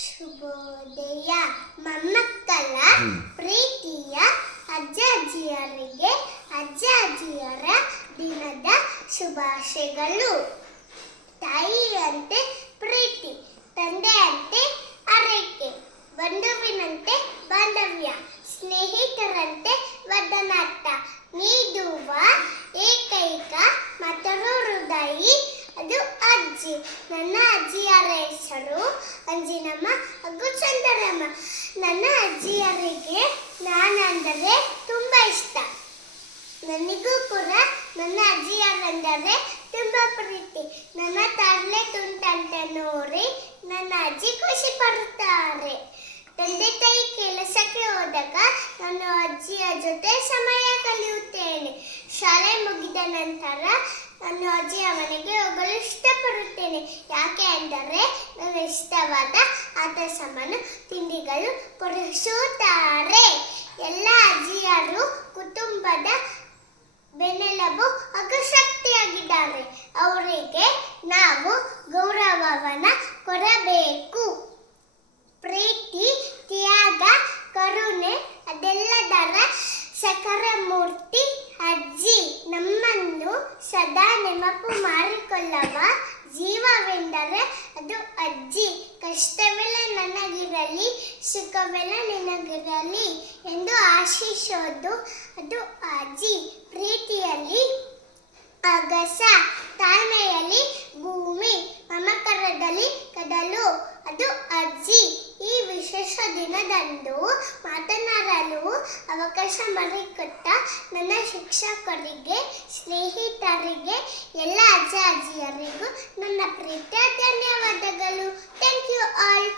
ಶುಭೋದಯ ಮೊಮ್ಮಕ್ಕಳ ಪ್ರೀತಿಯ ಅಜ್ಜ ಅಜ್ಜಿಯರ ದಿನದ ಶುಭಾಶಯಗಳು. ತಾಯಿಯಂತೆ ಪ್ರೀತಿ, ತಂದೆಯಂತೆ ಆರೈಕೆ, ಬಂಧುವಿನಂತೆ ಬಾಂಧವ್ಯ, ಸ್ನೇಹಿತರಂತೆ ಒಡನಾಟ ನೀಡುವ ಏಕೈಕ ಮಧುರ ಹೃದಯಿ ಅದು ಅಜ್ಜಿ. ನನ್ನ ಅಜ್ಜಿಯರ ಹೆಸರು ಅಂಜಿನಮ್ಮ ಹಾಗೂ ಚಂದರಮ್ಮ. ನನ್ನ ಅಜ್ಜಿಯರಿಗೆ ನಾನೆಂದರೆ ತುಂಬ ಇಷ್ಟ. ನನಗೂ ಕೂಡ ನನ್ನ ಅಜ್ಜಿಯರೆಂದರೆ ತುಂಬ ಪ್ರೀತಿ. ನನ್ನ ತರಲೆ ತುಂಟಂತೆ ನೋಡಿ ನನ್ನ ಅಜ್ಜಿ ಖುಷಿ ಪಡುತ್ತಾರೆ. ತಂದೆ ತಾಯಿ ಕೆಲಸಕ್ಕೆ ಹೋದಾಗ ನಾನು ಅಜ್ಜಿಯ ಜೊತೆ ಸಮಯ ಕಳೆಯುತ್ತೇನೆ. ಶಾಲೆ ಮುಗಿದ ನಂತರ ನಾನು ಅಜ್ಜಿಯ ಮನೆಗೆ ಹೋಗಲು ಇಷ್ಟಪಡುತ್ತೇನೆ. ಯಾಕೆ ಅಂದರೆ ನನ್ನ ಇಷ್ಟವಾದ ಆಟ ಸಾಮಾನು ತಿಂಡಿಗಳು ಕೊಡಿಸುತ್ತಾರೆ. ಎಲ್ಲ ಅಜ್ಜಿಯರು ಕುಟುಂಬದ ಬೆನ್ನೆಲುಬು ಹಾಗೂ ಶಕ್ತಿಯಾಗಿದ್ದಾರೆ. ಅವರಿಗೆ ನಾವು ಗೌರವವನ್ನು ಕೊಡಬೇಕು. ಪ್ರೀತಿ, ತ್ಯಾಗ, ಕರುಣೆ ಅದೆಲ್ಲದರ ಸಕಲ ಮೂರ್ತಿ ಅಜ್ಜಿ. ನಮ್ಮನ್ನು ಸದಾ ನೆನಪು ಮಾಡಿಕೊಳ್ಳುವ ಜೀವವೆಂದರೆ ಅದು ಅಜ್ಜಿ. ಕಷ್ಟವೆಲ್ಲ ನನಗಿರಲಿ, ಸುಖವೆಲ್ಲ ನಿನಗಿರಲಿ ಎಂದು ಆಶಿಸೋದು ಅದು ಅಜ್ಜಿ. ಪ್ರೀತಿಯಲ್ಲಿ ಅಗಸ, ತಾಳ್ಮೆಯಲ್ಲಿ ಭೂಮಿ, ಮಮಕಾರದಲ್ಲಿ ಕಡಲು ಅದು ಅಜ್ಜಿ. ಈ ವಿಶೇಷ ದಿನದಂದು ಮಾತನಾಡಲು ಅವಕಾಶ ಮಾಡಿಕೊಟ್ಟ ನನ್ನ ಶಿಕ್ಷಕರಿಗೆ, ಸ್ನೇಹಿತರಿಗೆ, ಎಲ್ಲ ಅಜ್ಜ ಅಜ್ಜಿಯರಿಗೂ ನನ್ನ ಪ್ರೀತಿಯ ಧನ್ಯವಾದಗಳು. Thank you all.